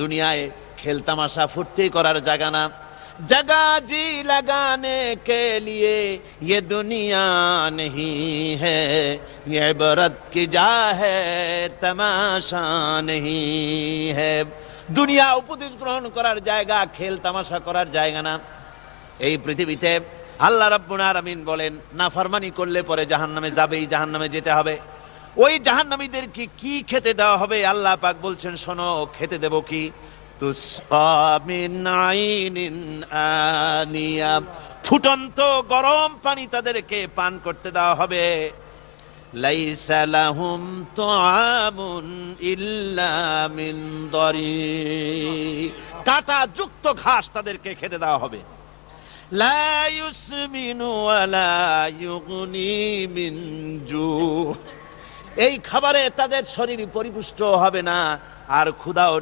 দুনিয়ায় খেলতামাশা ফুর্তি করার জায়গা না। जगह जी लगाने के लिए ये दुनिया नहीं है, ये इबरत की जा है तमाशा नहीं है। দুনিয়া উপদেশ গ্রহণ করার জায়গা, খেল তামাশা করার জায়গা না। এই পৃথিবীতে আল্লাহ রাব্বুল আলামিন বলেন, নাফরমানি করলে পরে জাহান্নামে যাবেই, জাহান্নামে যেতে হবে। ওই জাহান্নামীদেরকে কি খেতে দেওয়া হবে? আল্লাহ পাক বলছেন, শোনো, খেতে দেব কি? তুসকা মিন আইনিন আনিয়া, ফুটন্ত গরম পানি তাদেরকে পান করতে দেওয়া হবে। লাইসা লাহুম তুআমুন ইল্লা মিন দারি, কাঁটা যুক্ত ঘাস তাদেরকে খেতে দেওয়া হবে। লা ইউসমিনু ওয়ালা ইউগনি মিন জু, এই খাবারে তাদের শরীর পরিপুষ্ট হবে না, আর ক্ষুধাও